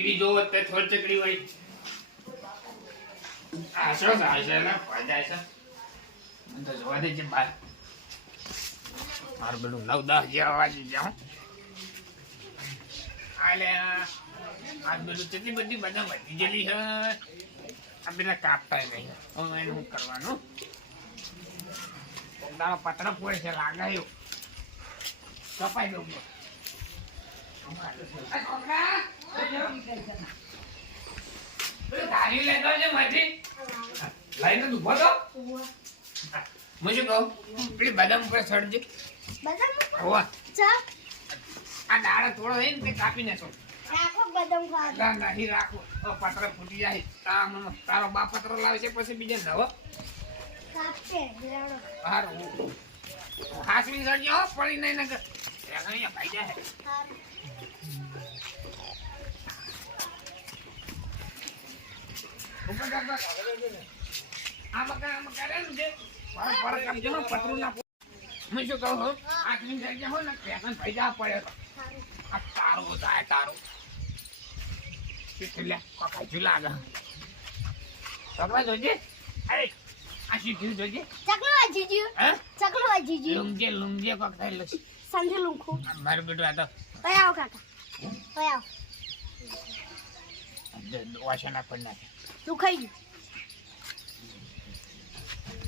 TV જોવો તે થોડ ચકડી હોય આશો ના ફાયદા છે મને તો જોવા દે છે બાર મારું બેડું 9-10 જેવા વાગી જાઉં આલે આ બેડું કેટલી બધી બધા વધી ગયેલી છે આ બધા કાપતા નહીં હવે એનું શું કરવાનું દાડો પત્ર પડે છે લાગાયો કપાઈ દઉં ગાડી લેતો છે માથી લઈને ઉભો તો હું શું કહું પેલી બદામ ઉપર ચડજે બદામ હોવા ચા આ દાડા થોડો હોય ને તે કાપી નાખો રાખો બદામ ખાવા ના નહીં રાખો પત્ર ફૂટી જાય તારો બાપ પત્ર લાવશે પછી બીજા નવો કાપે લેડો હારું હાસવી સડજો પડી નહીં નગર અહીંયા ભાઈ જાય આ મકાન કરે ને જે પર કાપજો પતરું ના હું શું કહું આખરી જગ્યા હોય ને પેશન ભાઈ જા પડે આ તારો થાય તારો એટલે કાકા લાગે સગવા જોજે અરે આ શીખ્યું જોજે ચકલો આજીજી હે ચકલો આજીજી લુંગે કોક થયેલો સંધે લુંખો મારું બેટું આ તો ઓય આવ કાકા ઓય આવ વાસણા પડ નાખે તું ખાઈ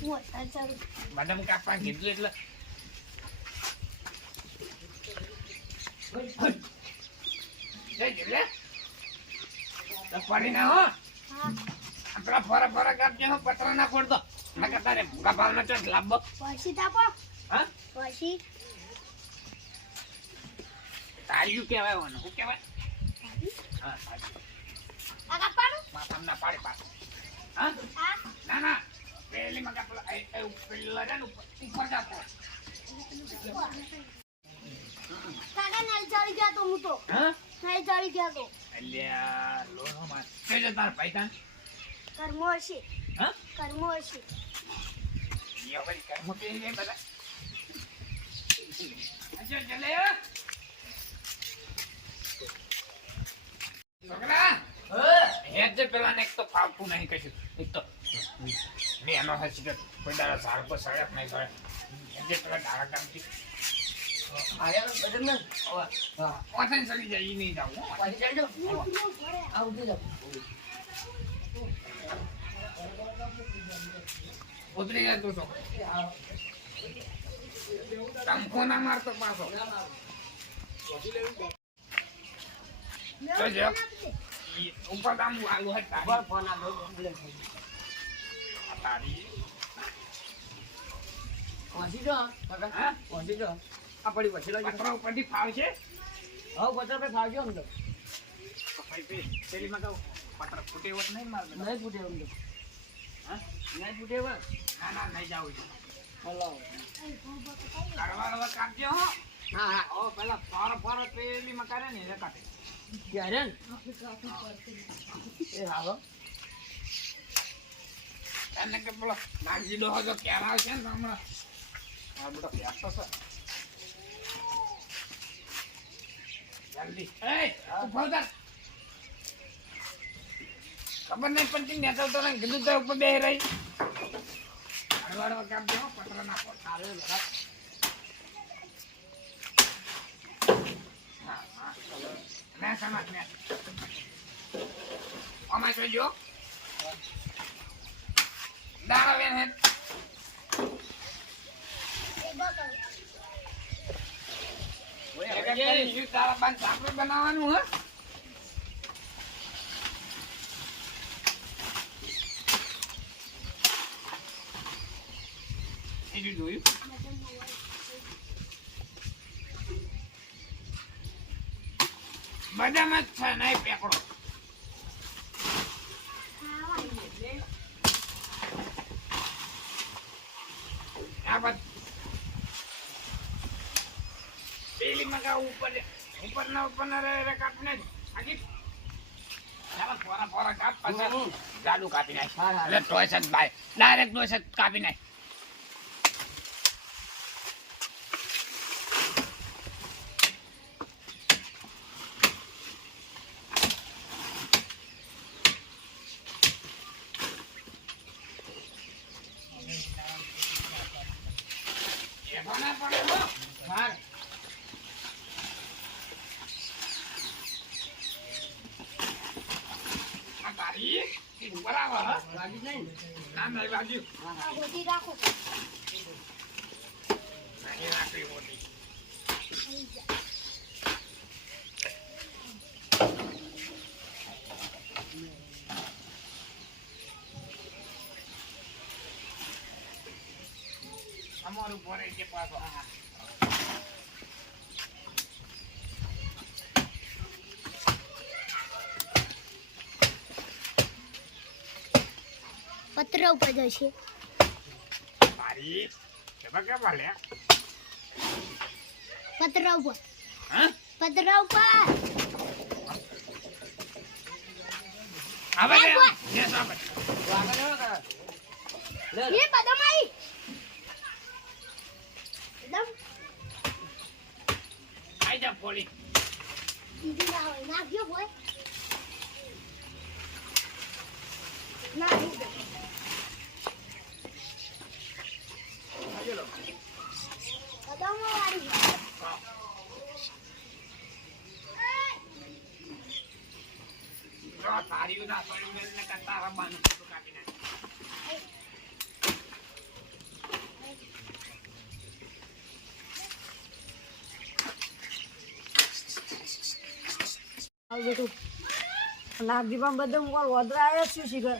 હું ચાલુ બદામ કાપવા કીધું એટલે પડી ના હો આપડા ફરા કાપજે હો પત્ર ના પડતો નકર તારે ભૂકા ભાવના ચો લાભ પછી તાપો હા પછી તાર્યું કહેવાય ઓને શું કહેવાય હા આ કાપવાનું માથામાં ના પાડે પાછું હા આ ના પેલી મગા પેલા જાનું ઉપર જાતો કાકા નલ ચાલી ગયા તો હું તો હા નલ ચાલી ગયા તો અલ્યા લોનો માં કેજે તાર પૈતાન કર્મો હશે હા કર્મો હશે યો ભાઈ કર્મ કે રે બધા અચ્છા ચલે છોકરા હેડ જે પેલા ને એક તો ફાવતું નહીં કશું એક તો મેં એનો હસી કે કોઈ દાડા ઝાડ પર સળક નહીં સળે જે પેલા ડાળા કામથી આયા બદલ ને હા ઓથન ચડી જાય ઈ નહીં જાવ પાછી ચડી જાવ આ ઉઠી જાવ ઉતરી જા તું તમકો ના મારતો પાછો તો જો ઉપર કામ આલુ હે તારી ફોન આ દો તારી પહોંચી જો કાકા હા પહોંચી જો આ પડી પછી લાગી પત્ર ઉપરથી ફાવશે હવે પત્ર પે ફાવજો અમને પેલી માં કહું પત્ર ફૂટે વત નહીં મારતો નહીં ફૂટે અમને હા નહીં ફૂટે હવે ના નહીં જાવ હલો કાઢવા કાપજો હો હા હા ઓ પેલા ફર પેલી માં કરે ને એ કાઢે ક્યારે એ હાલો તને કે પેલો નાગજી ડોહો જો ક્યારે આવશે ને હમણાં આ બેટા પ્યાસો છે જલ્દી એ ઉભો થા ખબર નહીં પડતી ને તો તને કીધું તો ઉપર બેહી રહી હળવાડવા કામ દેવો પત્ર નાખો ચાલે બરાબર હા હા મેં સમજ ને અમાય જોજો દાડા વેન હે તારા બાન સાપડે બનાવવાનું હે એનું જોયું બદામ જ છે નહીં પેકડો આ બાદ પેલી મગા ઉપર ના રે કાપને આજી ચાલો ફોરા કાપ પછી જાડુ કાપી નાખ એટલે તોય છે ભાઈ ડાયરેક્ટ તોય છે કાપી નાખ બેઠો ના પડે હો. હા આ તારી ઉપર આવો હો. વાગી નહીં ના નહીં બાજુ આ ગોટી રાખો નહીં રાખવી મોટી. આવી જા. અમારું ભરે છે પાછો. પત્ર ઉપર જશે તારી કેવા કેવા લે પત્ર ઉપર હા પત્ર ઉપર આવે લે આવો. ને સાબત વાગા લેવા કરા લે એ બદમાઈ એકદમ આઈ જા પોલી. સીધી ના હોય નાખ્યો હોય ના આજો બદામ વાળી જો તારી ના પડી ને કરતા રબાનું કાપી નાખ. આવ બેટું નાગદીપા બધું કોણ વદરા આવ્યો શું શીખર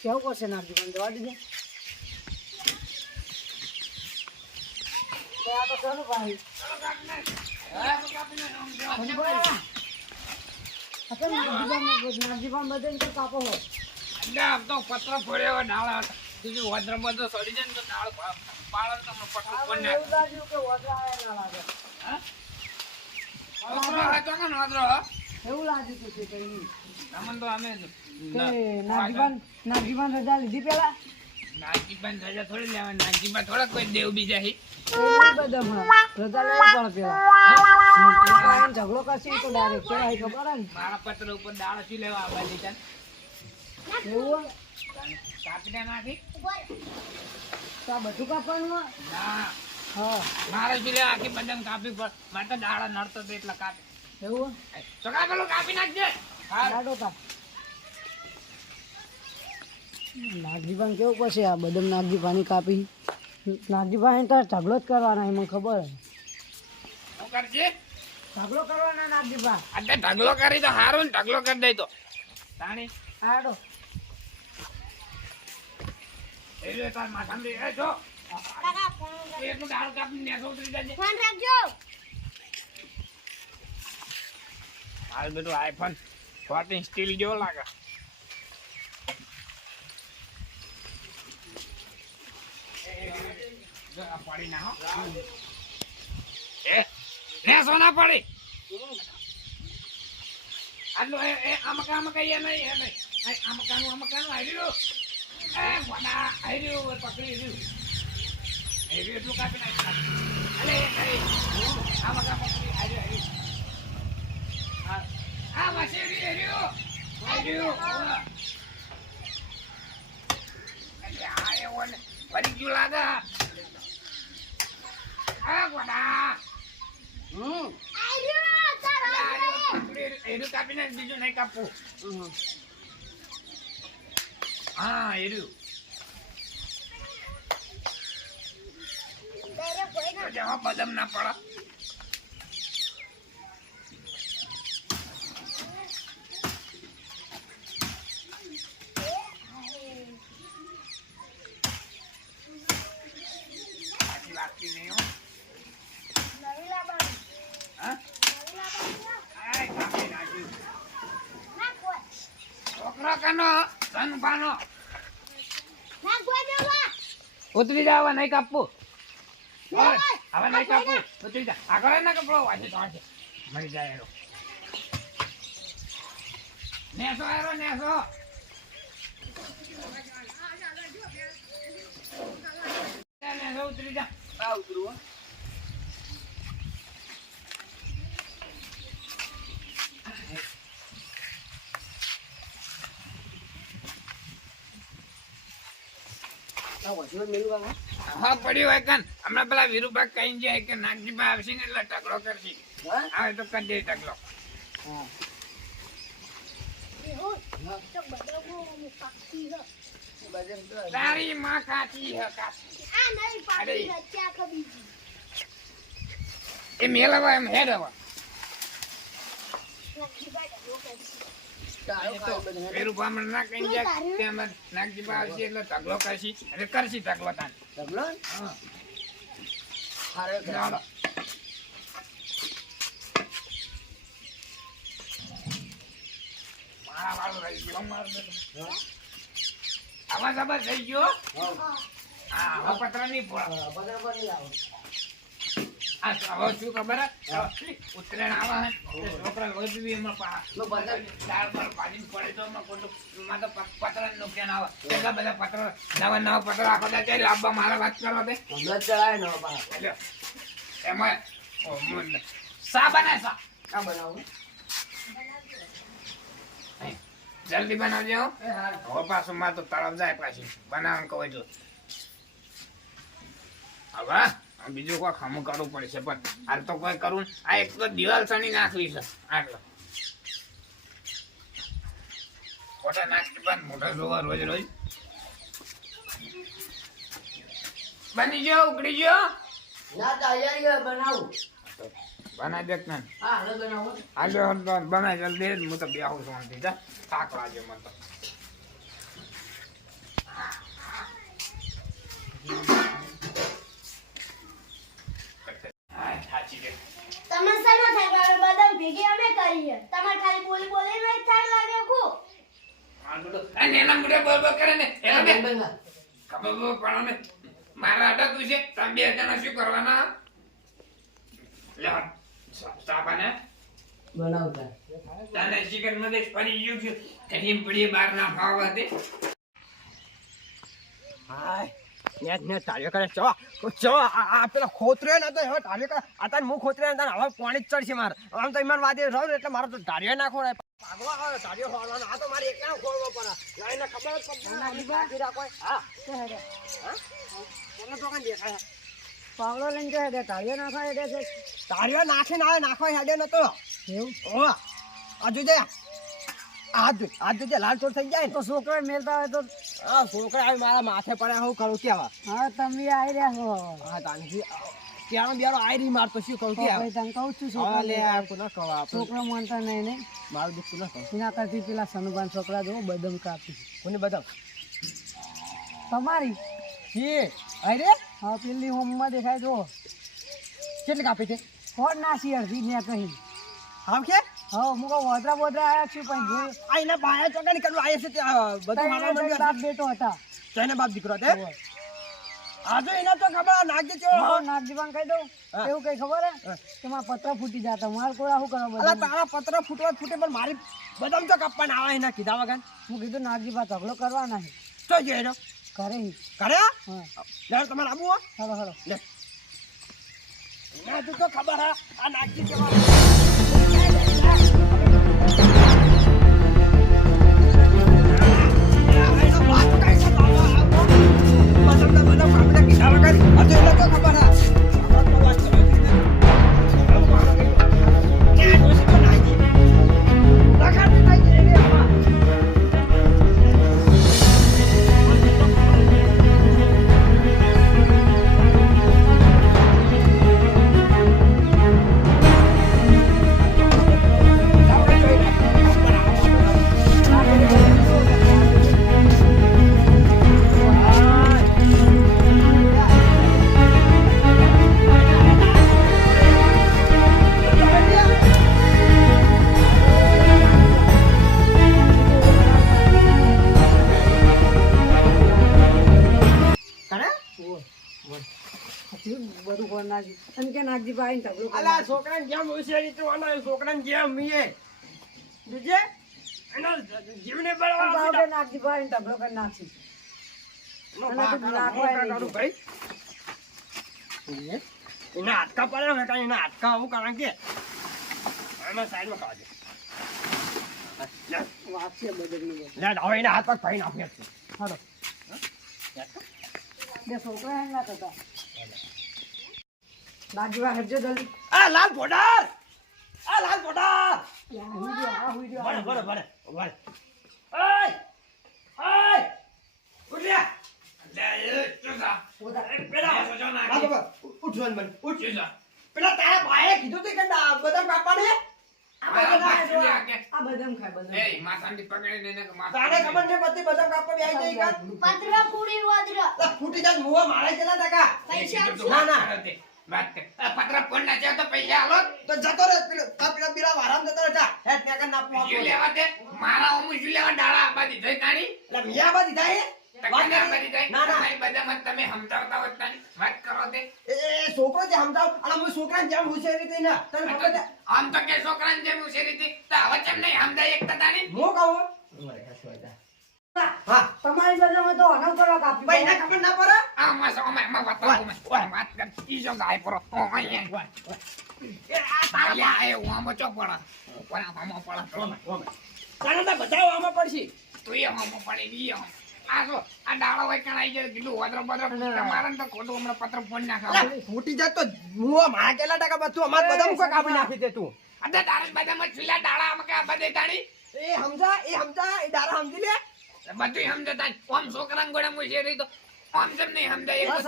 કેવું કરશે નાગદીપા જવા દીધે આ તો ચાલુ ભાઈ નાગદીપા બધું તો કાપો હોય એટલે આમ તો પત્ર ફોડ્યો ડાળ બીજું વદ્ર બધો સડી જાય ને તો ડાળ પાળો તમે પત્ર ફોડ નાખ. એવું લાગ્યું કે વદરા આવ્યા ના લાગે હા વદ્ર હતો કે વદ્ર એવું લાગ્યું તું છે કઈ નહીં અમન તો અમે નાગદીપાન રજા લીધી પેલા નાગજીબાન રજા થોડી લેવા નાગજીબા થોડા કોઈ દેવ બીજા હી બધા રજા લેવી પડે પેલા ઝઘડો કરશે તો ડાયરેક્ટ કેવાય ખબર હે ને મારા પત્ર ઉપર ડાળ શું લેવા આવવા દીધા એવું કાપીને નાખી તો આ બધું કાપવાનું હોય? ના હા મારે શું લેવા આખી બદામ કાપી પડ મારે તો ડાળ નડતો તો એટલે કાપી એવું તો પેલું કાપી નાખજે હા લાડો તા નાગજીભાઈ કેવું પડશે આ બદામ નાગજીભાઈ કાપી નાગજીભાઈ તો ઝઘડો જ કરવાના મને ખબર હે શું કરજે ઝઘડો કરવાના નાગજીભાઈ એટલે ઢગલો કરી તો હારું ને ઢગલો કરી દે તો તાણી આડો એ લે તાર માથામાં એ જો એટલું ડાળ કાપીને નેસો ઉતરી જજે ફોન રાખજો હાલ બધું આઈફોન 14 સ્ટીલ જેવો લાગે જો આ પડી ના હો એ ને સોના પડી આટલો એ આમકા એ નહીં એ નહીં આમકાનું આવી રહ્યું એ વડા આવી રહ્યું પકડી રહ્યું એટલું કાપી નાખ અલે આમકા પકડી આવી આ વસેરી રહ્યું આવી રહ્યું આ એવો ને ફરી ગયું લાગે આ વડા આયરો તારો એરું કાપીને બીજું નહીં કાપવું હા એરું બેરે કોઈ ના જેમાં બદામ ના પડે બાકી લાગતી નહીં હો નવી લાવવાનું હા નવી લાવવાનું આય કાપી નાખ્યું ના કોઈ છોકરો કનો ધનભાનો ના કોઈ દેવા ઉતરી જા હવે નહીં કાપવું ના હવે નહીં કાપવું ઉતરી જા આગળ ના કપડો વાંચી તો વાંચે મરી જાય એનો નેસો એરો નેસો નેસો ઉતરી જા આ ઉતરું આ વસીવટ મેલું કાકા હા પડ્યું હોય કાન હમણાં પેલા વીરુભા કઈ જાય કે નાગજીભા આવશે ને એટલે ઢગલો કરશે હા આવે તો કરી દે ઢગલો હા એ હો તો બદલવું પાકી હે બજે તારી માં કાચી હે કાચી આ નહીં પાકી હે ત્યાં કબી એ મેલાવા એમ હેડ હવે તારો તો ખાઈ બધે વીરુભા હમણાં ના કઈ જાય કે અમે નાગજીભા આવશે એટલે ઢગલો કરશે એટલે કરશે ઢગલો તાન ડબલો હા હારે ચાલો મારા વાળો રહી ગયો મારો બેટો આવાજ આવાજ થઈ ગયો હા હવે પત્ર નહીં પડે બરાબર નહીં આવો આ હવે શું ખબર હે ઉત્તરાયણ આવા હે તે છોકરા વધવી એમાં લો બરાબર દાળ પર પાણી પડે તો એમાં ખોટું માં તો પત્ર નુકસાન આવે કેટલા બધા પત્ર નવા નવા પત્ર આખો દા ચાલી લાવવા મારા વાત કરવા દે હમણાં ચડાય ન બા એટલે એમાં સા બને સા કા બનાવું જલ્દી બનાવજો હો. એ હાર હવે પાછું માં તો તળાવ જાય પાછી બનાવવાનું કહો જો હવે બીજું કોઈ ખમું કરવું પડશે પણ હાલ તો કોઈ કરવું આ એક તો દિવાલ સણી નાખવી છે આટલો ખોટા નાખી પણ મોટા જોવા રોજ રોજ બની ગયો ઉકળી ગયો ના તૈયારી બનાવું બનાવી દે ને હા હવે બનાવો હાલ્યો બનાવી જલ્દી હું તો બેહું છું શાંતિ જા થાક લાગ્યો મને તો હા સાચી છે તમે સનો થાય બદામ ભેગી અમે કરીએ તમારે ખાલી બોલી બોલી નહીં થાય લાગે ખુ અને એના મુઢે બરોબર કરે ને એના બે બના ખબર પડો ને મારા અટકવું છે તમે બે જણા શું કરવાના લે સાબાને બનાવતા તને ચિકન મધે પડી ગયું છે કहीं પડી બાર ના ખાવ હતી હાય ને તાળીઓ કરે ચો આ પેલો ખોતરે ને તો હવે તાળીઓ કરે આતા હું ખોતરે ને હવે પાણી જ ચડશે મારે આમ તો ઈમાન વાદે રહું ને એટલે મારે તો તાળીઓ નાખો ને ભાગવા આવે તાળીઓ ખોલવાનો આ તો મારે એકલા ખોલવો પડે લાઈને ખબર જ પડે નાખી રાખો હા હા તમને તો કાંઈ દેખાય પાવડો લઈને જાય દે તાળીઓ નાખાય દે છે તાળીઓ નાખીને આવે નાખો હેડે નતો એવું ઓ આ જોજે હાથ જોજે લાલ ચોર થઈ જાય ને તો છોકરા મેલતા હોય તો આ છોકરા આવી મારા માથે પડે હું કરું કેવા હા તમે આવી રહ્યા છો હા તાનજી ત્યાં બેરો આયરી મારતો શું કહું કે ભાઈ તને કહું છું હા છોકરા લે લેવા. આ કોના કહો આપણે છોકરા માનતા નહીં ને મારું દુઃખ ના કહો એના કરતી પેલા સનુભાન છોકરા જો બદામ કાપી કોને બતાવ તમારી કે અરે હા પેલી હોમમાં દેખાય જો કેટલી કાપી છે કોણ નાસી અડધી ને કહી આમ કે હા મુકો વોદરા બોદરા આવ્યા છું પણ જોઈ આ એના બાયા ચોકા નીકળવા આવ્યા છે ત્યાં બધું મારવા ત્રણ માંડ્યો બાપ બેટો હતા તેને બાપ દીકરો તે આજે એના તો ખબર નાગજી ચો નાગજીવાન કહી દઉં હા. એવું કઈ ખબર હે કે મારા પત્ર ફૂટી જતા માર કોળા શું કરવા અલા બધા તારા પત્ર ફૂટવા ફૂટે પણ મારી બદામ તો કાપવાના આવે એના કીધા વગર હું કીધું નાગજીબા ઝઘડો કરવા નહીં તો જે એનો કરે હી. કરે હા લે તમારે આબુ હો હલો હલો લે એના તો ખબર હા આ નાગજી કેવા બધું કોણ નાગજી અને કે નાગજીબા આવીને ઝઘડો કરવા. અલા છોકરાને જેમ હોશિયારી તો આના છોકરાને જેમ મીએ બીજે એના જીવને ભાવ બળવા કે નાગજીબા આવીને ઝઘડો કરી નાખશે. અને તો નાખવાય નહીં. ભાઈ એના હાથકા પડે ને કાંઈ એના હાથકા આવું કારણ કે આમાં સાઈડમાં કાઢે વાગશે બદલનું બધું. લે હવે એના હાથ પગ ભાઈ નાખ્યા છે હાલો બે છોકરા હેંગ ના થતા નાગજીભાઈ હેડજો જલ્દી આ લાલ ફોડાર આ લાલ ફોડાર હુઈ ગયો ભરે ભરે ભરે ઓય ઓય ઉઠ્યા લે એ ચુસા પેલા એ સોજો ના આ બાબા ઉઠવાનું બન ઉઠ ચુસા પેલા તારા ભાઈએ કીધું તું કે બદામ કાપવાને આ બદામ ખાય બદામ એ માથાની પકડીને ને માથા તારે ખબર ને બધી બદામ કાપવા બેહી જઈ કાન પતરા પૂરી વાદરા ફૂટી જાય મુવા મારે કેટલા ટકા પૈસા ના ના વાત કર પત્ર ફોન ના છે તો પૈસા આલો તો જતો રે પેલા બીરા વારામ જતો રે જા હેડ ને કર નાપ શું લેવા દે મારા ઓમુ શું લેવા ડાળા આબાદી થઈ તાણી એટલે મિયા બાદી થાય તકના આબાદી થાય ના ના તમારી બધામાં તમે સમજાવતા હોત તાણી વાત કરો તે એ છોકરો જે સમજાવ અને હું છોકરાને જેમ હોશિયારી થઈ ને તને ખબર છે આમ તો કે છોકરાને જેમ ઉછેરી હતી તો હવે કેમ નહીં સમજાય એક તાણી હું કહું હા તમારી બધામાં તો અનવ કરો કાપી ભાઈ ના ખબર ના પડે આ માં વાત કર ઈ જો ગાય પરો ઓ અહીંયા એ આ તારા યા એ ઓમો ચો પડા પડા ઓમો પડા તારે તો બધાય આમાં પડશે તું એ ઓમો પડી ઈ ઓમો આ જો આ ડાળો હોય કણ આઈ જાય કીધું વદરો બદરો તમારે તો ખોટું હમણાં પત્ર ફોન ના ખાવ ફૂટી જાય તો મુવા મારા કેટલા ટકા બધું અમાર બદામ કોઈ કાપી નાખી દે તું અદે તારે બધામાં ચૂલા ડાળા આમાં કે આબા દે તાણી એ દારા સમજી લે બધું સમજતા ઓમ છોકરા ગોળા મુશે રહી તો ઓમ જેમ નહીં સમજાય એક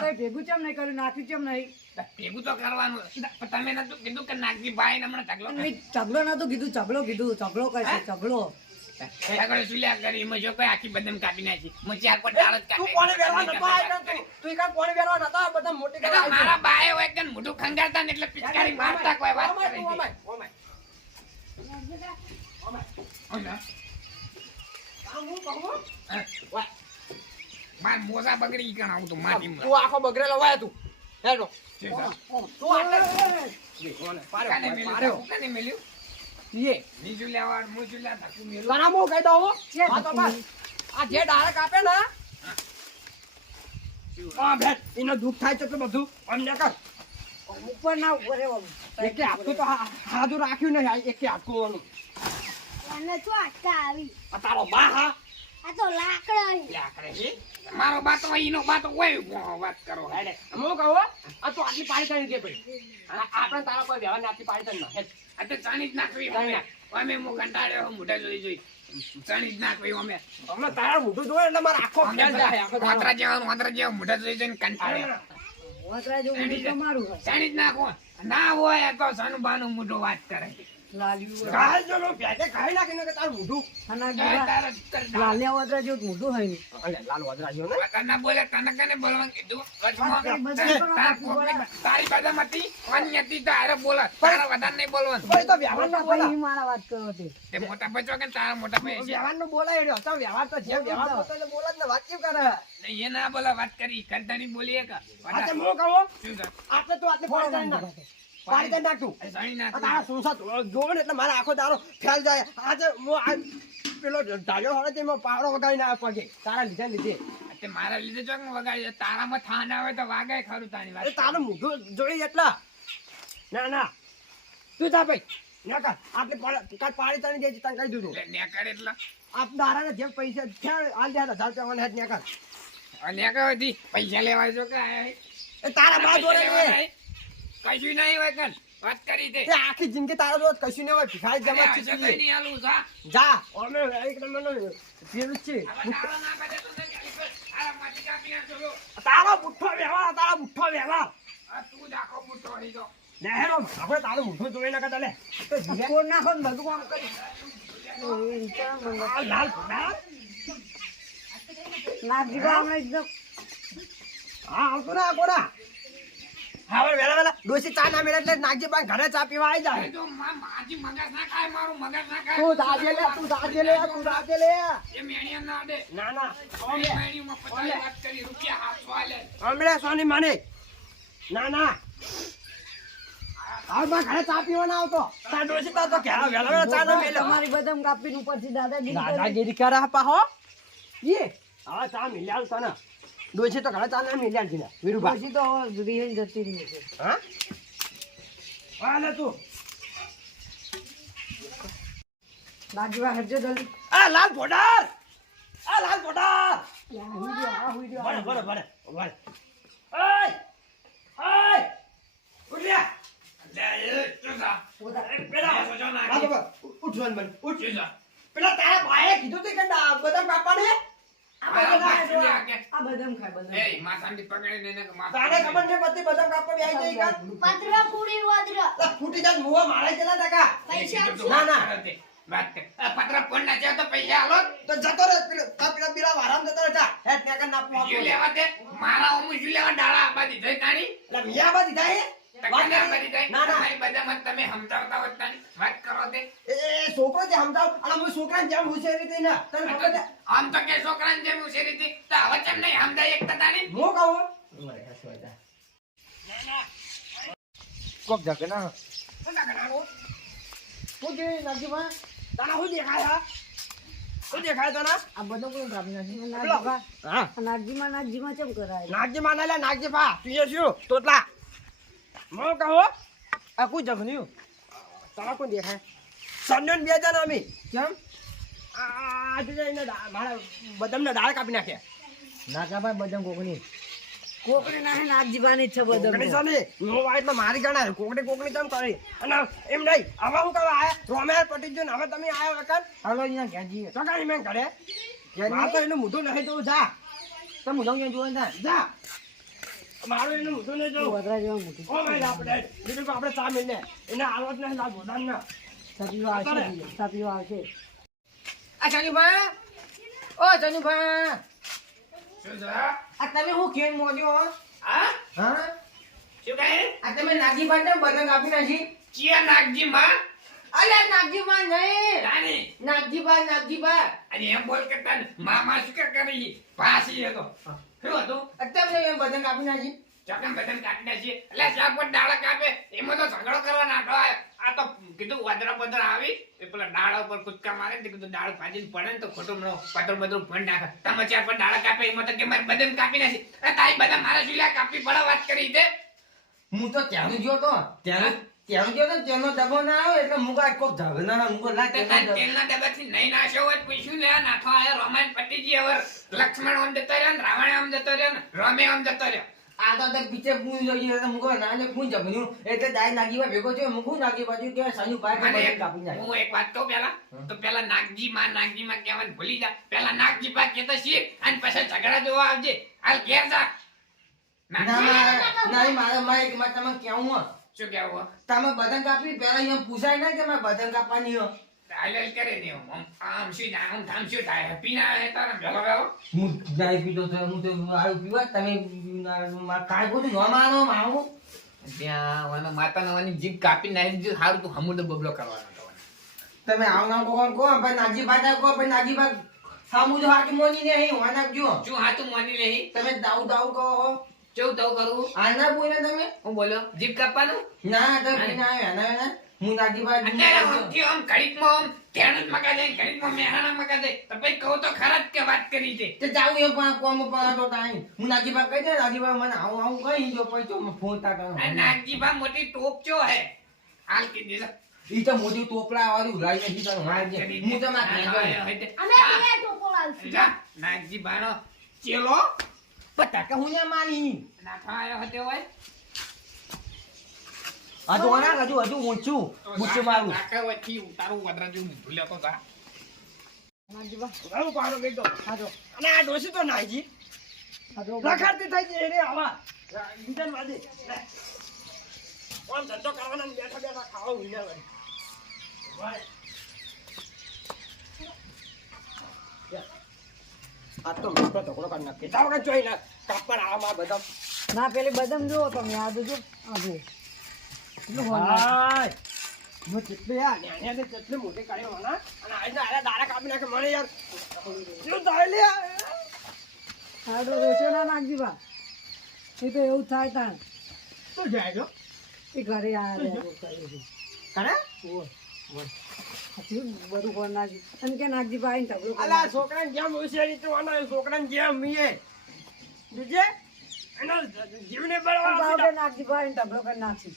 કઈ ભેગું ચમ નહીં કર્યું નાખ્યું ચમ નહીં ભેગું તો કરવાનું તમે નતું કીધું કે નાગજી ભાઈ ને હમણાં ઢગલો મેં ઝઘડો નતું કીધું ઝઘડો કરશે ઝઘડો ઢગલો સુલ્યા કરી એમાં જો કોઈ આખી બદામ કાપી નાખી મુચી આખો ડાળ જ તું કોને વેરવા નતો આયો તું ઈ કોને વેરવા નતો આ બધા મોટી એ તો મારા બાએ હોય કે મોઢું ખંગારતા ને એટલે પિચકારી મારતા કોઈ વાત કરે છે માર મોજા બગડી ગણ આવું તો માટી તું આખો બગરેલો વાય તું હેડો તું કાને મેલ્યું યે બીજું લેવા મુજું લે તાકું મેલું કના મો કહી દઉં હા તો બસ આ જે ડાળે કાપે ને આ બેટ એનો દુખ થાય છે તો બધું અમને કર ઉપર ના ઉપર રહેવાનું એકે હાથું તો હાજુ રાખ્યું નહીં એકે હાથું અને તો આટકા આવી આ તારો બા હા આ તો લાકડા લાકડે છે મારો બાતો ઈનો બાતો હોય વાત કરો હેડે હું કહું આ તો આટલી પાડી કરી દે ભાઈ આપણે તારા કોઈ વ્યવહાર આટલી પાડી કરી ના હેડ આ તો ચાણી જ નાખવી અમે હું કંટાળ્યો મોઢા જોઈ ચાણી જ નાખવી અમે હમણાં તારા મોઢું જોયે એટલે મારા આખો ફેલ જાય આખો વાંદરા જેવા મોઢા જોઈને કંટાળ્યો વાંદરા જેવું મોઢું તમારું હોય ચાણી જ નાખો ના હોય તો સનુબાનું મોઢું વાત કરે લાલ્યું કાલ જો લો પેટે ખાઈ નાખીને કે તારું મોઢું લાલ્યા વાંદરા જેવું મોઢું હોય ને અલે લાલ વાદરા જો ને તને બોલે તને કને બોલવા કીધું તારી બધામાંથી અન્યથી તો હારે બોલે તારા વધારે નહીં બોલવાનું ભાઈ તો વ્યવહાર ના બોલા ભાઈ મારા વાત કરો તે તે મોટા બચ્ચો કે તારા મોટા ભાઈ છે વ્યવહાર નું બોલાય રહ્યો તો વ્યવહાર તો જે વ્યવહાર તો તો બોલા જ ને વાત કેમ કરે એ ના બોલા વાત કરી કરતાની બોલીએ કે આ તે મો કહો શું કર આટલે તો આટલે પાડી નાખ પાડી નાખ તું જાણી આ નાખ તારા સુસા જોવે ને એટલે મારા આખો દારો ફેલ જાય આજે આ પેલો ડાળ્યો હોય તેમાં પાવડો વગાડી ના પગે તારા લીધે તે મારા લીધે ચોક વગાડી તારામાં થાન આવે તો વાગાય ખરું તારી અરે વાત તારું મોઢું જોઈ એટલા ના તું જા ભાઈ ના આટલે પાડી તાણી દે તને કહી દીધું એટલે નેકળ એટલે આપ દારાને જે પૈસા છે હાલ દે 1000 રૂપિયા હેડ નેકર અને કહેવાથી પૈસા લેવા જો કે આયા એ તારા બા જોડે ને કશું નહીં હોય કન વાત કરી તે એ આખી જિંદગી તારા જોડે કશું ને હોય ભિખારી જમા અરે, હજુ કઈ નહીં આલું જા જા અમે એક નંબરનો પેલું છે હવે તારો ના બજે તો ને આ માટી કાપી નાખજો લો. તારો બુઠ્ઠો વ્યવહાર આ તું દાખો બુટો હઈ જો નહેરો આપણે તારું મોઢું જોઈ નાખા તાલે કોણ નાખો ને બધું કામ કરી લાલ લાલ નાગજીભાઈ હમણાં એકદમ હા આવતો ના કોડા હવે વેલા ડોસી ચા ના મેળે એટલે નાગજી પાસે ઘરે ચા પીવા આવી જાય એ તો માજી મગજ ના ખાય મારું મગજ ના ખાય તું દાજે લે એ મેણિયા ના દે ના એ મેણિયામાં 50 વાત કરી રૂપિયા 700 આલે હમણે સોની માને ના આવ બા ઘરે ચા પીવા ના આવતો તા ડોસી તો કે વેલા ચા ના મેલે તમારી બદામ કાપીને ઉપરથી દાદાગીરી કરે પાહો યે હવે ચા મિલ્યા તને ડોસી તો ઘરે ચા ના મિલ્યા છે વીરુભા પછી તો રીહન જતી રહી છે હા હાલે તું નાગજીભાઈ હેડજો જલ્દી આ લાલ ફોડાર ભલે ભલે ઓય ઓય ઉઠ્યા લે એ શું થા? પેલા એ સોજો ના આ તો ઉઠવાનું બન ઉઠ પેલા તારા ભાઈએ કીધું તું કે બદામ કાપવાને આ બદામ ખાય બદામ. એ માથાની પકડીને એને કે માથા તારે ખબર ને બધી બદામ કાપવા બેહી જઈ કાં પતરા પૂરી વાદરા ફૂટી જાય મુવા મારે કેટલા ટકા પૈસા આપશો? ના, ના. વાત કર. આ પતરા ફોન ના છે તો પૈસા આલો તો જતો રહે પેલા બીરા વારામ જતો રહે જા હેડ ને કર નાપવા શું લેવા દે મારા ઓમું શું લેવા ડાળા આબા દીધા તાણી એટલે મિયા બાદી થાય તકને આબા દીધા ના, ના. તમારી બધામાં તમે સમજાવતા હોત તાણી વાત કરો તે એ છોકરો જે સમજાવ અને હું છોકરાને જેમ હોશિયારી થઈ ને તને ખબર છે આમ તો કે છોકરાને જેમ ઉછેરી હતી તો હવે કેમ નહીં સમજાય એક તાણી હું કહું કોક જકે ના શું લાગવાનું શું કે નાગીમાં તારા શું દેખાય હા શું દેખાય તને આ બદામ કોણ કાપી નાખી? પેલો. નાગજીભા. હા આ નાગજીમાં ચમ કરાય? નાગજી માં ના નાગજી ભા તું એ શું તોતલા હું કહો આ કોઈ જગન્યું તારા કોણ દેખાય સંડન બે જણા અમે કેમ આ એને મારા બદામના દાળ કાપી નાખ્યા ના કાપાય બદામ કોકની. કોકની નાખે નાગજીભાની જ છે બદામ. કોકણી છે ને હું વાઈટ માં મારી ગણાય કોકણી કેમ કરી અને એમ નહીં હવે હું કરવા આયા રોમેર પટી ગયો ને હવે તમે આયા વખત હાલો અહીંયા ઘેર જઈએ. તો કાંઈ મેં કરે મારે તો એનું મોઢું નહીં જોવું જા તમે હું જાઉં જોવા ના. જા મારું એનું મોઢું નહીં તું જોવું વધરા જેવા મોટી. ઓ ભાઈ આપણે બીજું તો આપણે ચા મિલને એને આવત નહીં લાગ બોલાન ના સાપીઓ આવશે. સાપીઓ આવશે. આ ચનુભા ઓ ચનુભા શું છે આ તમે હું કેમ મોડ્યો હો હા હા શું કહે આ તમે નાગજીભા ને બદન કાપી નાખી ચિયા નાગજી માં અલે નાગજીભા નહીં તાણી નાગજીભા અને એમ બોલ કે તને મામા શું કે કરી પાસી હતો શું હતું અત્યારે એમ બદન કાપી નાખી ચોકન બદન કાપીને છે એટલે શાક પર ડાળા કાપે એમાં તો ઝઘડો કરવા નાખો આ તો કીધું વાદરા બદરા આવી એ પેલા ડાળા ઉપર કૂદકા મારે ને કીધું ડાળ ભાજીને પડે ને તો ખોટું મનો પતર બધું ફોન નાખે તમે ચાર પર ડાળા કાપે એમાં તો કે મારે બદન કાપી નાખી એ તારી બધા મારા ચૂલ્યા કાપી પડે વાત કરી દે હું તો ત્યાંનું ગયો તો ત્યાંનું ગયો તો તેનો ડબ્બો ના આવ્યો એટલે મુકા કોક ઝઘના મુકો લા તેલના ડબ્બાથી નહીં નાખ્યો હોય પૂછ્યું લે નાથો આયો રોમાન પટીજી હવે લક્ષ્મણ આમ જતો રહ્યો ને રાવણ આમ જતો રહ્યો ને રમે આમ જતો રહ્યો આ તો પીછે પૂંજ જોઈએ એટલે મુકો ના ને પૂંજ જગન્યું એટલે દાઈ નાગીવા ભેગો થયો મુકું નાગી બાજુ કે સાનુ ભાઈ મને બદન કાપી નાખી હું એક વાત કહું પેલા નાગજી માં કહેવાનું ભૂલી જા પેલા નાગજી બા કહેતા છીએ અને પછી ઝઘડા જોવા આવજે હાલ ઘેર જા નાગજી ના મારા માઈક માં તમે કેવું હો શું કેવું તમે બદન કાપી પેલા અહીંયા પૂછાય ના કે મારે બદન કાપવાની હો હાલ કરે ને આમ શું થાય આમ થામ શું થાય પીના હે તારા ભેલો ભેલો હું જાય પીતો તો હું તો આવું પીવા તમે કાઈ બોલું ન માનો માવું ત્યાં વાના માતા નવાની જીભ કાપી નાખી દીધું સારું તું હમુડો બબલો કરવાનો તમે આવ નામ કો ભાઈ નાજી બાજા કો ભાઈ નાજી બા સામુ જો હાથ મોની ને અહીં વાના જો શું હાથું માની લેહી તમે દાઉ દાઉ કહો ચેવું દઉં કરું આના બોલે તમે હું બોલો જીભ કાપવાનું ના તો પીના આવ્યા ના હું નાજી બા અત્યારે આમથી આમ ઘડીકમાં આમ ધ્યાન જ મકા જાય ઘડીકમાં મેહાણા મકા જાય તો ભાઈ કહું તો ખરા જ કે વાત કરી છે તે જાવ એ પણ કોમ પણ તો તાઈ હું નાજી બા કહી દે નાજી બા મને આવું આવું કઈ જો પૈસો ફોન તા કરો આ નાગજી બા મોટી ટોપ ચો હે હાલ કીધી છે. ઈ તો મોટી ટોપલા વાળું લાઈ નથી તને માર દે હું તો માં અમે બે ટોપો લાવશું જા, નાગજી બાનો ચેલો પટાકા હું ને માની નાખવા આવ્યો હતો હોય હજુ ઓના હજુ ઊંચું ઊંચું મારું નાખા વચ્ચે ઉતારું વદરા જેવું ભૂલ્યો તો જા નાગજીભા. આવું પાડો બેટો હા જો. અને આ ડોસી તો નાઈજી હા જો. લખાતી થઈ ગઈ રે આવા બીજા વાદી ઓમ ધંધો કરવાના ને બેઠા બેઠા ખાવા ઉલ્યા વાળી ભાઈ આ તો મોટો ટુકડો કરી નાખે જાવ કે જોઈ ના કાપડ આવા બધા ના પેલી બદામ જુઓ તમે આ જો આ જુઓ કેટલું હોલ નાખ્યું. હાય હું કેટલી આ ન્યાને તે કેટલી મોટી કાઢી હોના અને આજના આલા દાડા કાપી નાખે મને યાર શું થાય લે આ તો વેચો ના નાગજીભા. એ તો એવું થાય તાણ તું જાય જો એ ઘરે આવ્યા કરે બધું હોલ નાખ્યું અને કે નાગજીભા આવીને ઢગલો કરી અલા નાખ્યો. છોકરાને જેમ હોશિયારી તું આનો છોકરાને જેમ મીએ બીજે એનો જીવને આ બળવા ભાવ કે નાગજીભા આવીને ઢગલો કરી નાખી.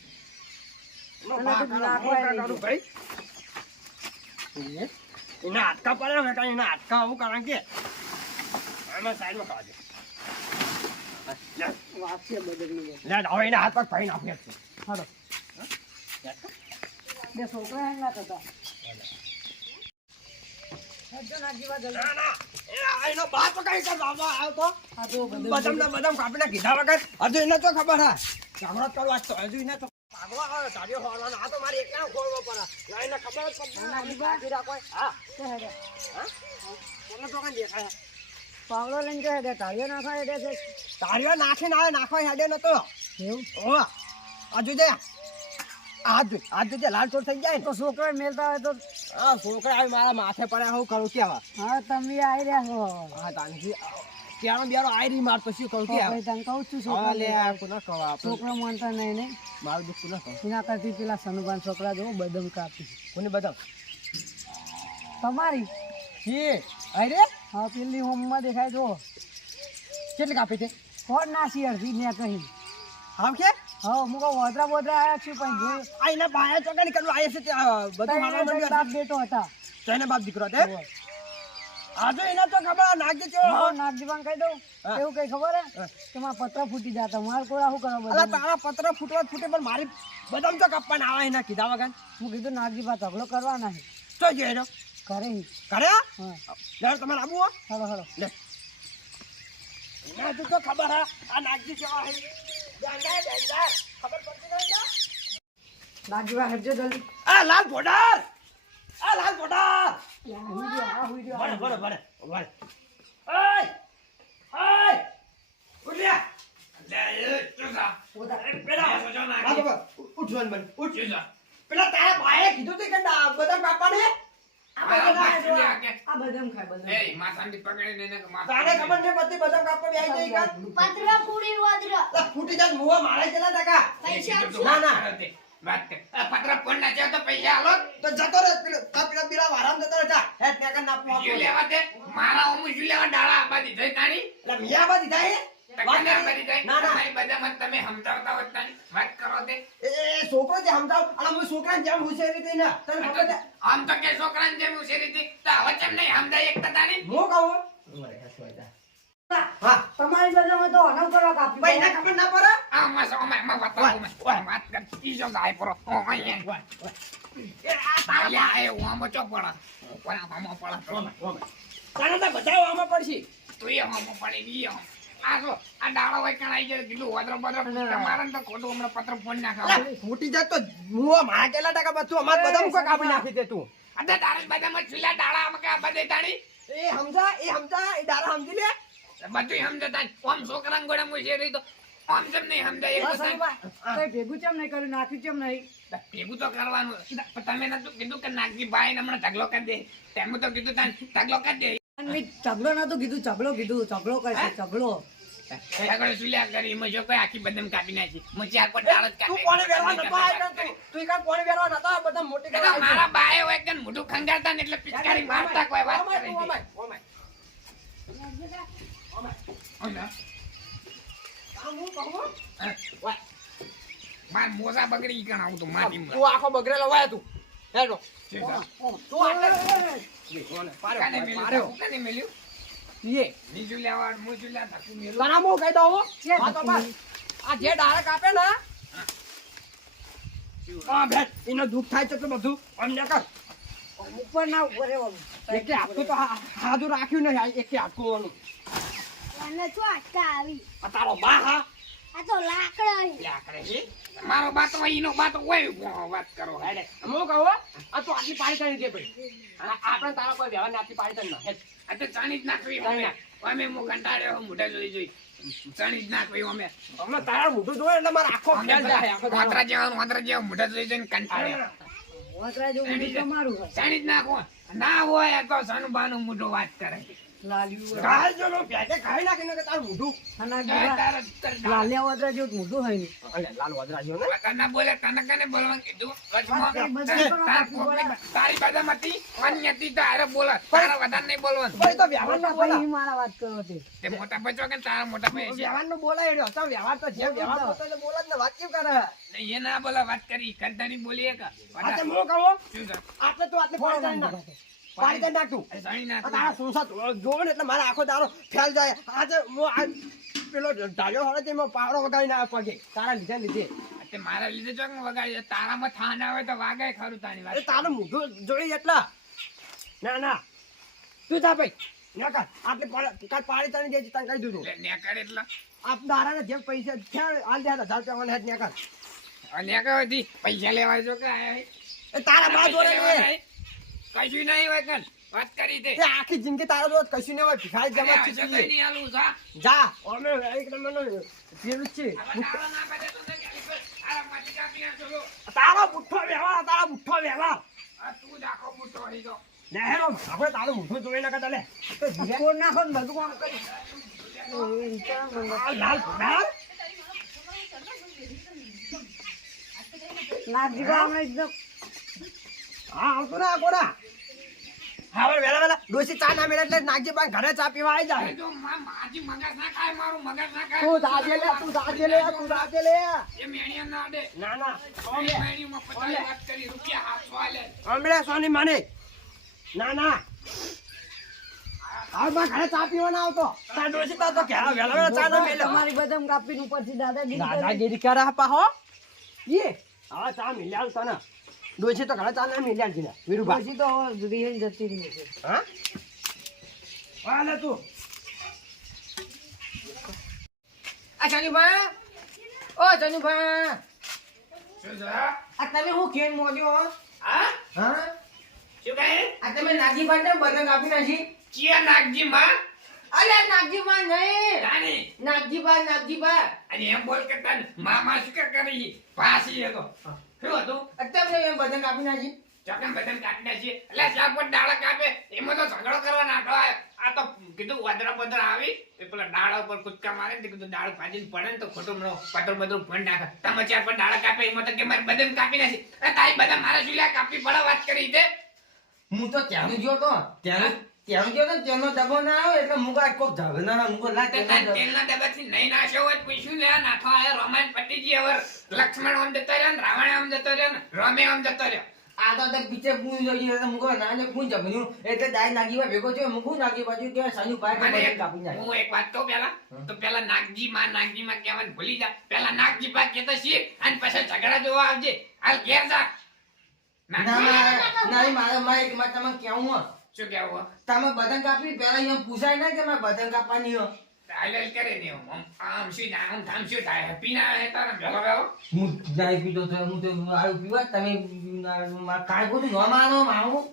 એના હાથકા પડે ને કાંઈ એના હાથકા આવું કારણ કે આમાં સાઈડમાં કાઢો. વાગશે બદલની વાત. લે હવે એના હાથ પગ ભાઈ નાખ્યા છે. હાલો બે છોકરા હેંગા થતા હેડજો નાગજીભા જલ્દી. ના ના એનો બાપ કઈ કર બાબા આવતો આ તો બદલ બદામ કાપીને કીધા વગર હજુ એને તો ખબર હા ઝઘડો કરવા તો હજુ એને તો ભાગવા આવે તાળીઓ હોવાનો આ તો મારી એકલા ખોલવો પડે ના એને ખબર જ પડે ના બાકી રાખો હા કે હેડે હા તમને તો કઈ દેખાય પાવડો લઈને કે હેડે તાળીઓ નાખવા હેડે છે તાળીઓ નાખીને આવે નાખવા હેડે નતો એવું ઓ હજુ જે આજ જે લાલ ચોર થઈ જાય ને તો છોકરા મેલતા હોય તો આ છોકરા આવી મારા માથે પડે હું કરું કેવા હા તમે આવી રહ્યા છો હા તાનજી ક્યાં બેરો આઈ રહી માર તો શું કરું તો કે ભાઈ તને કહું છું હા લે છોકરા કોના કહો આપણે છોકરા માનતા નહીં ને મારું દુઃખ કોના કહો એના કરતી પેલા સનુભાન છોકરા જો બદામ કાપી કોને બતાવ તમારી કી અરે હા પેલી હોમમાં દેખાય જો કેટલી કાપી છે કોણ નાસી અડધી ને કહી હાવ કે હા હું કહું વોદરા બોદરા આવ્યા છું પણ જોયું આ એના બાયા ચોકાની કરવું આયા છે ત્યાં બધું મારવા ત્રણ માંડ્યા બાપ બેટો હતા તો એને બાપ દીકરો તે આજે એના તો ખબર નાગજી કેવો નાગજીભાન કહી દઉં હા. એવું કઈ ખબર હે કે મારા પત્ર ફૂટી જતા મારે કોળા શું કરવા અલા બધા તારા પત્ર ફૂટવા જ ફૂટે પણ મારી બદામ તો કાપવાના આવે એના કીધા વગર હું કીધું નાગજીભાઈ ઢગલો કરવાના છે તો જો એનો ઘરે ઈ. કરે હા લે તમારે આબુ હો હલો હલો લે ના તું તો ખબર હા આ નાગજી કેવા હે ડંડા ખબર પડતી નહીં ના નાગજીભાઈ હેડજો જલ્દી આ લાલ ભોડાર આ લાલ ભોડાર હુઈ ગયો, હુઈ ગયો. બડે બડે બડે બડે ઓય ઓય ઉઠ્યા લે એ ચોસા પેલા એ સોજો નાખી. આ બાબા ઉઠવાનું બન ઉઠ ચોસા પેલા તારા ભાઈએ કીધું તું કે બધા કાપવાને આ મારા બદામ બાપ ખાય, લ્યા કે. આ બદામ ખાય બદામ. એ માથાની પકડીને એને કે માથા તારે ખબર ને બધી બધા કાપવા બેહી જઈ કાન પતરા પૂરી વાદરા લા ફૂટી જાય મુવા મારે કેટલા ટકા પૈસા એ કીધું ના, ના. વાત કર. આ પત્ર ફોન નાખ્યો તો પૈસા આલો તો જતો રે પેલા પેલા વારામ જતો રે જા હે ત્યાં કન નાપ શું લેવા તે મારા ઓમ શું લેવા ડાળા આબાદી થઈ તાણી એટલે મિયા બાદી થાય તકને આબાદી થઈ ના, ના. તમારી બધામાં તમે સમજાવતા હોત તાણી વાત કરો તે એ છોકરો જે સમજાવ અને હું છોકરાને જેમ હુશેરી થઈ ને તને ખબર છે આમ તો કે છોકરાને જેમ ઉછેરી હતી તો હવે કેમ નહીં સમજાય એક તાણી હું કહું હા તમારી બદામ તો અનમ કરવા કાપી ભાઈ ને ખબર ના પડે આ માં બતાવો માં વાત કર ઈજો જાય પરો ઓ અહીંયા એ આ તારા યા એ ઓમ ચો પડા કોના મામા પડા તારે તો બધાય આમાં પડશે તું એ હોમો પડી ઈ હોમ આ જો આ ડાળો હોય કણાઈ જાય કીધું વદ્ર બદ્ર તમારે તો ખોટું હમણાં પત્ર ફોન નાખાવ અલા, ફૂટી જાય તો મુવા મારા કેટલા ટકા બચું અમાર બધા કોઈ કાપી નાખી દે તું અદે તારે બધામાં ચૂલા ડાળા આમાં કે બધે તાણી એ દારા સમજી લે બધું સમજતા ઓમ છોકરાને ગોળા મુશે રહી તો ઓમ જેમ નહીં સમજાય એક હા, તો સનુભાઈ, કઈ ભેગું ચમ નહીં કર્યું નાખ્યું ચમ નહીં ભેગું તો કરવાનું પણ તમે નતું કીધું કે નાગજી ભાઈ ને હમણાં ઢગલો કરી દે તેમ તો કીધું તાન ઢગલો કરી દે અને મેં ઝઘડો નતું કીધું ઝઘડો કરશે ઝઘડો ઢગલો સુલ્યા કરી એમાં જો કોઈ આખી બદામ કાપી નાખી મુચી આખો ડાળ જ તું કાપી કોને વેરવા નતો આયો તું કાં કોને વેરવા નતો આયો? બધા મોટી એ તો મારા બાએ હોય કે મોઢું ખંગારતા ને એટલે પિચકારી મારતા કોઈ વાત કરી દે ઓલા, માર મોજા બગડી ગણ આવું તો માટી તું આખો બગડેલો વાય તું હેડો તું આટલે કાને મેલ્યું કાને મેલ્યું યે બીજું લેવા મોજું લેવા તાકું મેલું તને હું કહી દઉં છે હા તો બસ આ જે ડાયરેક્ટ આપે ને આ બેટ એનો દુઃખ થાય છે તો બધું અમને કર ઉપર ના ઉપર રહેવાનું. એકે હાથું તો હાજુ રાખ્યું નહીં એકે હાથું અને શું અટકા આવી આ તારો બા હા આ તો લાકડા છે. લાકડે છે મારો બાતો હોય એનો બાતો હોય વાત કરો હેડે હું કહું આ તો આટલી પાડી કરી દે ભાઈ આપણે તારા કોઈ વ્યવહાર આટલી પાડી કરી ના હેડ આ તો ચાણી જ નાખવી અમે અમે હું કંટાળ્યો મોઢા જોઈ ચાણી જ નાખવી અમે હમણાં તારા મોઢું જોયે એટલે મારા આખો અમે ફેલ જાય આખો દાડો. વાંદરા જેવા મોઢા જોઈને કંટાળ્યો વાંદરા જેવું ઊંધું તમારું હોય. ચાણી જ નાખો ના હોય તો સનુભાનું મોઢું વાત કરે લાલ્યું ગાય જો લો પેટે ખાઈ નાખીને કે તારું મોઢું અને તારા લાલ્યા વાંદરા જેવું મોઢું હોય ને. અલે લાલ વાદરા જેવો ને તને બોલે તને કને બોલવાનું કીધું બધાને તારી બધામાંથી અન્ય હતી તો હારે બોલે તારા વધારે નહીં બોલવાનું ભાઈ તો વ્યવહાર બોલા ભાઈ મારા વાત કરો તે તે મોટા બચો કે તારા મોટા ભાઈ છે વ્યવહાર નું બોલાય રહ્યો તો વ્યવહાર તો જે વ્યવહાર પોતો એટલે બોલે જ ને વાત કેમ કરે એ ના બોલા વાત કરી કરતાની બોલીએ કે આ તો હું કહું શું છે આટલે તો આટલે પાડી કરી નાખ પાણી કરી નાખ તું. એ જાણી નાખ. આ તારા સુસા જોવે ને એટલે મારા આખો દારો ફેલ જાય. આજે હું આ પેલો ઢાળ્યો હોય તેમાં પાવડો વગાડી ના પગે તારા લીધે તે મારા લીધે ચોક વગાડી તારામાં થા ના હોય તો વાગાય ખરું તારી વાત. એ તારું મોઢું જોઈ એટલા ના તું જા ભાઈ નકર આપણે કાલ પાણી તાણી દેજે તને કહી દીધું. એટલે નેકળ એટલે આપ દારાને જે પૈસા છે હાલ દે 1000 રૂપિયા મને હેડ નકર. નેકળ હતી પૈસા લેવા જો કે આયા હે. એ તારા બા જોડે ને કશું નહીં હોય કન વાત કરી દે. એ આખી જિંદગી તારો રોજ કશું ન હોય ભિખારી જમા કઈ ખીચડી નહીં આલું જા. જા અમે એક નંબરનો પેલું છે હવે તારો ના બદે તો ને કે આ માટી કાપી નાખો. તારો બુઠ્ઠો વ્યવહાર આ તું દાખો મોટો હઈ જો. નહેરો આપણે તારું મોઢું જોઈ નકર તલે તો ધીરે કોણ નાખો ને બધું કોણ કરી લાલ નાગજીભા હમણાં એકદમ હા આવતો ના કોરા હવે વેલા ડોસી ચા ના મેળે એટલે નાગજી બા ઘરે ચા પીવા આવી જાય. જો માજી મગજ ના ખાય મારું મગજ ના ખાય. તું જાજે લે એ મેણિયા ના દે. ના એ મેણિયામાં 50 વાત કરી રૂપિયા 700 આલે. હમણે સોની માને ના આ બા ઘરે ચા પીવા ના આવતો તા ડોસી તો ઘરે વેલા ચા ના મેળે તમારી બદામ કાપીને ઉપરથી દાદાગીરી કરે પા હો યે હા ચા મિલ્યા તને ડોસી તો ઘરે ચા ના મિલ્યા છે વીરુભા પછી તો રીહન જતી રહી છે. હા હાલે તું આ ચનુભા ઓ ચનુભા શું છે? આ તમે હું કેમ મોડ્યો હા? હા શું કહે? આ તમે નાગજીભા ને બદન આપી નાખી ચિયા નાગજી માં? અલે નાગજીભા નહીં રાણી. નાગજીભા અને એમ બોલ કે તન મામા શું કે કરી ફાસી હતો. શું હતું? અત્યારે એમ બદન આપી નાખી ચોકન બદન કાપી નાખીએ. એટલે ચાર પર ડાળા કાપે એમાં તો ઝઘડો કરવા નાખો. આ તો કીધું વાદળા બદરા આવી એ પેલા ડાળા ઉપર કૂદકા મારે ને કીધું ડાળ ભાજીને પડે ને તો ખોટું પટર બધું ફંડ નાખે. તમે ચાર પર ડાળા કાપે એમાં તો કે મારે બદન કાપી નાખી. તારી બધા મારા શું કાપી પડે વાત કરી દે. હું તો ત્યાંનું ગયો તો ત્યાંનું ગયો તો તેનો ડબ્બો ના આવે એટલે મુકા કોક ઝઘડા મુકો લા તેલના ડબ્બાથી નહીં નાખ્યો હોય પૂછ્યું લે નાથો આયો રોમાન પતિજી હવે લક્ષ્મણ આમ જતો રહ્યો ને રાવણ આમ જતો રહ્યો ને રોમે આમ જતો રહ્યો. આ તો પીછે પૂંજ જોઈ એટલે મુકો ના ને પૂંજ જમ્યું એટલે દાઈ નાગીવા ભેગો થયો મુકું નાગી બાજુ કે સાનુ ભાઈ કે બધું કાપી નાખ હું એક વાત કહું તો પેલા નાગજી માં કહેવાનું ભૂલી જા. પેલા નાગજી બા કહેતા શીખ અને પછી ઝઘડા જોવા આવજે. હાલ ઘેર જા. મારે એક વાત તમને કેવું શું કેવું? તમે બદન કાપી પેલા એમ પૂછાય ના કે મારે બદન કાપવાની હો હાલ કરે ને આમ શું થાય આમ થામ શું થાય પીના હે તારા ભેગો ભેગો હું જાય પીતો તો હું તો આવું પીવા તમે કાંઈ બધું ન માનો માવું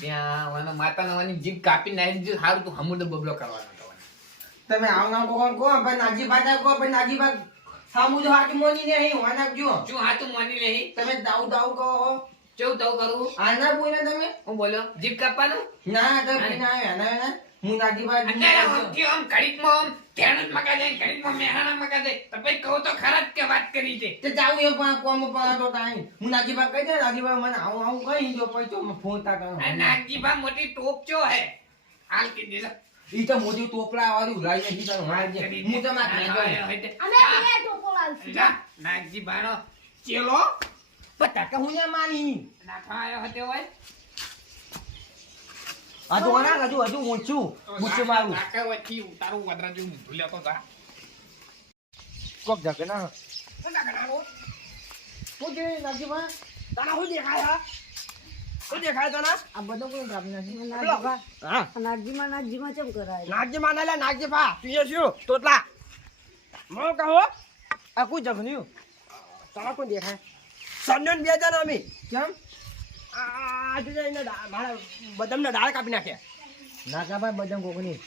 ત્યાં વાના માતા નવાની જીભ કાપી નાખી દીધું. હારું તું હમુડો બબલો કરવાનો હતો. તમે આવ નામ કોણ કો ભાઈ નાગજીભાઈ કો ભાઈ નાગજીભાઈ સામુ જો હાથ મોની ને અહીં વાના જો શું હાથું માની લે તમે દાઉ કહો કેવું દઉં કરું? આના બોલે તમે હું બોલ્યો જીભ કાપવાનું? ના તો ના ના હું નાગજીભાઈ અત્યારે આમથી આમ ઘડીકમાં આમ તેણ જ મગા જાય ઘડીકમાં મેહાણા મગા જાય તો ભાઈ કહું તો ખરા જ કે વાત કરી છે. તે જાવું એ પણ કોમ પણ તો કાઈ હું નાગજીભાઈ કહી દે નાગજીભાઈ મને આવું કહી દો પછી તો ફોન તા કરો આ નાગજીભા મોટી ટોપ ચો હે હાલ કે દીધા ઈ તો મોટી ટોપલા વાળું લાઈ ને દીધા માર દે હું તો માં ખાઈ ગયો અમે બે ટોપો લાવશું નાગજીભાનો ચેલો પટાકા હું ને માની નાખવા આવ્યો હતો હોય આ તો ના હજુ ઊંચું મારું નાખે વચ્ચી ઉતારું વદરા જેવું ઊંધું લેતો તા કોક જગે ના શું નાખવાનું? હું કે નાગજીભાઈ તારા હું દેખાય હા શું દેખાય તને આ બધું કોઈ કાપી નાખી હા નાગજીમાં ચમ કરાય નાગજીભા ના લે નાગજીભા તું શું તોતલા મો કહો આ કોઈ જગન્યું તારા કોઈ દેખાય સન્યોન બે જણા અમે કેમ આ જઈને મારા બદામના ડાળ કાપી નાખ્યા નાગાભાઈ બદામ કોકની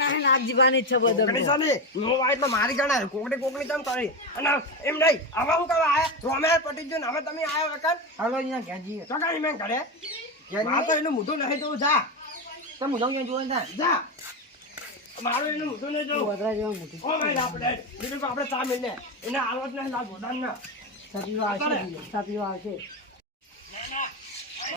નાહે નાગજીભાની જ છે બદામ કોકની સાને નો વાઈટ માં મારી ગણા કોકની ચમ કરી અને એમ નહીં હવે હું કરવા આયા રોમે પટી ગયો ને હવે તમે આયા વખત હાલો અહીંયા ઘેજી તો કાઈ મેં કરે માર તો એનું મોઢું નહીં જોઉં જા તો મોઢું ક્યાં જોઈ જા મારું એનું મોઢું નહીં જોઉં વદરા જેવા મોટું ઓ ભાઈ આપણે બીજું આપણે ચા મિલને એને આવત નહીં લાલ બોલાન ના સાપીઓ આવશે